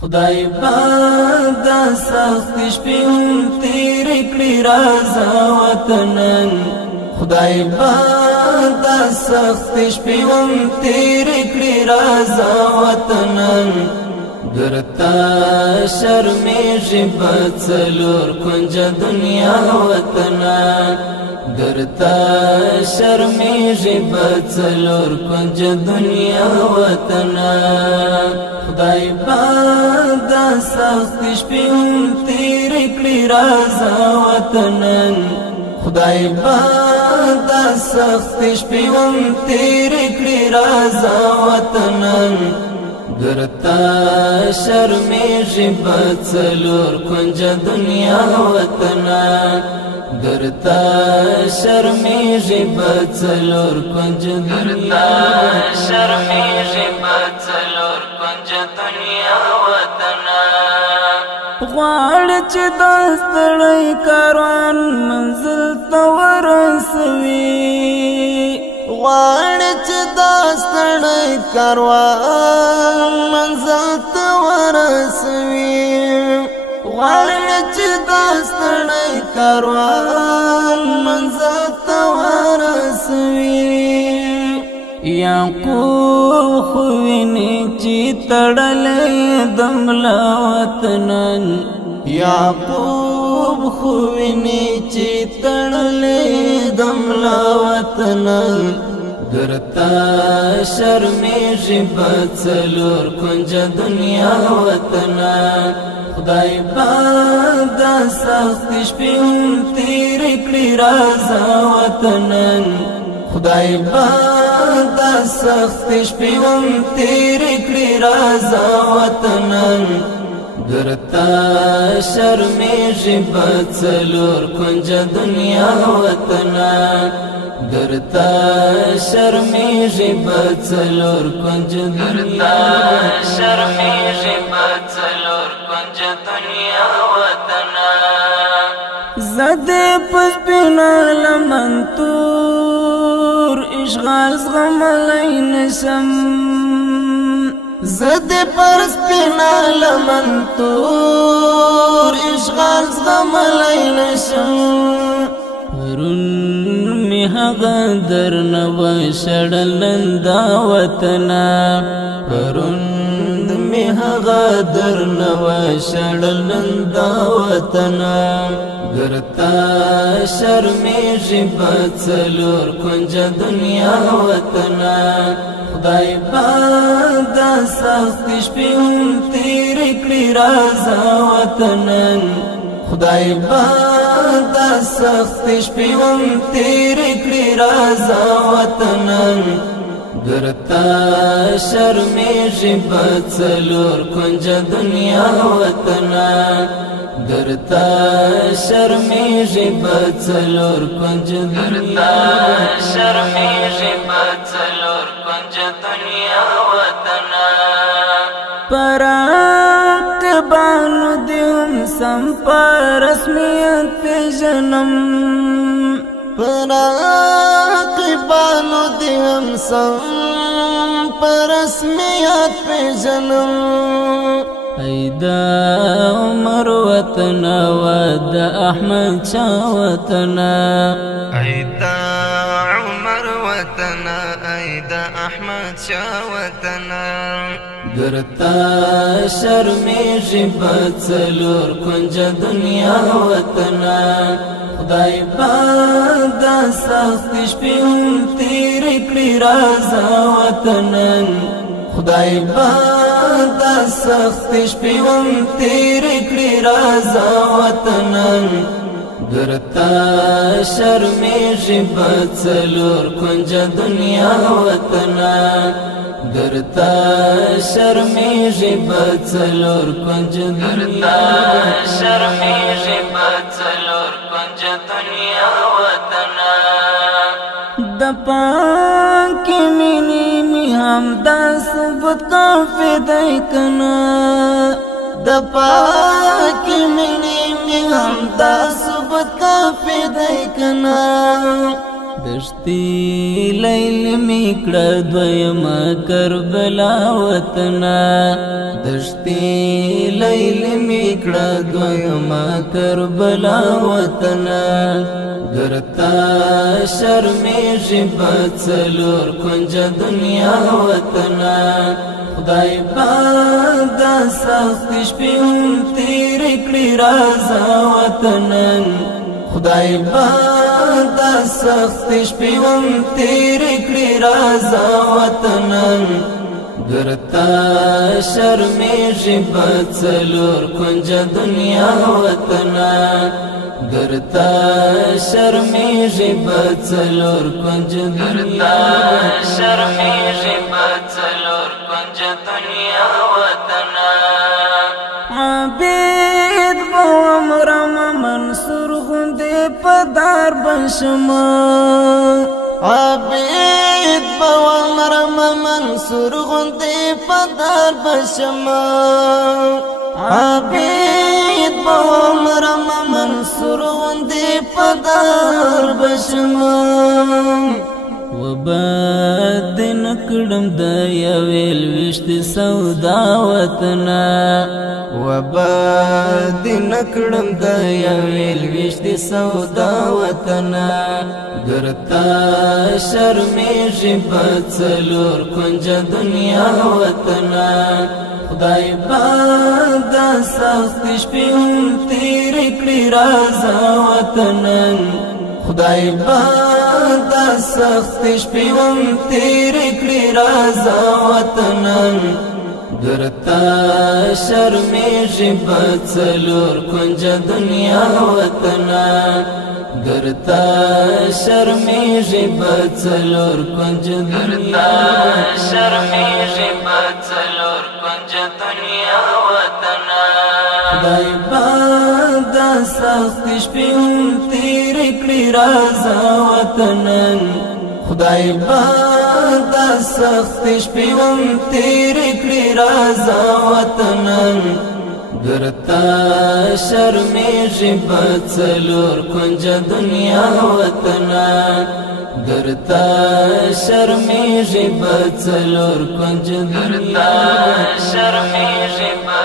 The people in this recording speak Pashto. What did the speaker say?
خدای پاک دا سخت شپې هم تېرې کړې رازه وطنن خدای پاک دا سخت شپې هم تېرې کړې رازه وطنن درتا شرمېږي په څلور کنجه دنیا وطنن درتا شرمېږي په څلور کنجه دنیا وطنن خدای پاک دا سخت شپې هم تېرې کړې رازه وطنن خدای پاک دا سخت شپې هم تېرې کړې رازه وطنن درتا شرمېږي په څلور کنجه دنیا وطنن درتا شرمېږي په څلور کنجه دنیا شرمېږي په څلور کنجه دنیا وطنن غواړي چې دا ستړی کاروان منزل ته ورسوي غواړي چې دا ستړی کاروان منزل ته ورسوي غواړي چې دا ستړی کاروان منزل ته ورسوي یعقوب خو ویني چې تړلی د ملا وطنن یعقوب خو ویني چې تړلی د ملا وطنن درتا شرمېږي په څلور کنجه دنیا وطنن خدای پاک دا سخت شپې هم تېرې کړې رازه وطنن خدای پاک دا سخت شپې هم تېرې کړې رازه وطنن درتا شرمېږي په څلور کنجه دنیا وطنن درتا شرمېږي په څلور کنجه دنیا شرمېږي په څلور کنجه دنیا وطنن زده په سپینه لمن تور اشغال زغملی نشم زده پر سپینه لمن تور اشغال زغملی نشم پرون می هغه درنه وشړلن دا وطنه پرون می هغه درنه وشړلن دا وطنه درتا شرمېږي په څلور کنجه دنیا وطنن خدای پاک دا سخت شپې هم تېرې کړې رازه وطنن خدای پاک دا سخت شپې هم تېرې کړې رازه وطنن درتا شرمېږي په څلور کنجه دنیا وطنن درتا شرمېږي په څلور کنجه دنیا شرمېږي په څلور کنجه دنیا وطنن پراقبانو دې هم سم په رسمیت پېژنم پراقبانو دې هم سم په رسمیت پېژنم ای دا عمر وطن و دا احمد شاه وطن ای دا عمر وطن ای دا احمد شاه وطن درتا شرمېږي په څلور کنجه دنیا وطنن خدای پاک دا سخت شپې هم تېرې کړې رازه وطنن خدای پاک دا سخت شپې هم تېرې کړې رازه وطنن درتا شرمېږي په څلور کنجه دنیا وطنن درتا شرمېږي په څلور کنجه دنیا شرمېږي په څلور کنجه دنیا وطنن د پاکې مینې مې هم دا ثبوت کافي دی کنه د پاکې مینې مې هم دا ثبوت کافي دی کنه د دشتی لیل میکړه دویما کربلا وطنا دشتی لیل میکړه دویما کربلا وطنا درتا شرمیږي په څلور کنجه دنیا وطنا خدای پاک دا سخت شپې هم تېرې کړي رازه وطنا خدای پاک دا سخت شپې هم تېرې کړي رازه وطنا درتا شرمیږي په څلور کنجه دنیا وطنا درتا شرمیږي په څلور کنجه دنیا شرمیږي په څلور کنجه دنیا وطنا عبید بومرم منصور غوندې په دار بشما عبید بومرم منصور غوندې په دار بشما عبید بومرم منصور غوندې په دار بشما وبد نکړم د یوې لويشت سودا وطنا وبد نکړم د یوې لويشت سودا وطنا درتا شرمیږي په څلور کنجه دنیا وطنا خدای پاک دا سخت شپې هم تېرې کړي رازه وطنا خدای پاک دا سخت شپې هم تېرې کړي رازه وطنا درتا شرمیږي په څلور کنجه دنیا وطنا درتا شرمیږي په څلور کنجه دنیا شرمیږي په څلور کنجه دنیا وطنا خدای پاک دا سخت شپې هم تېرې کړي رازه وطنا خدای پاک دا سخت شپې هم تېرې کړي رازه وطنا درتا شرمیږي په څلور کنجه دنیا وطنا درتا شرمیږي په څلور کنجه دنیا شرمیږي په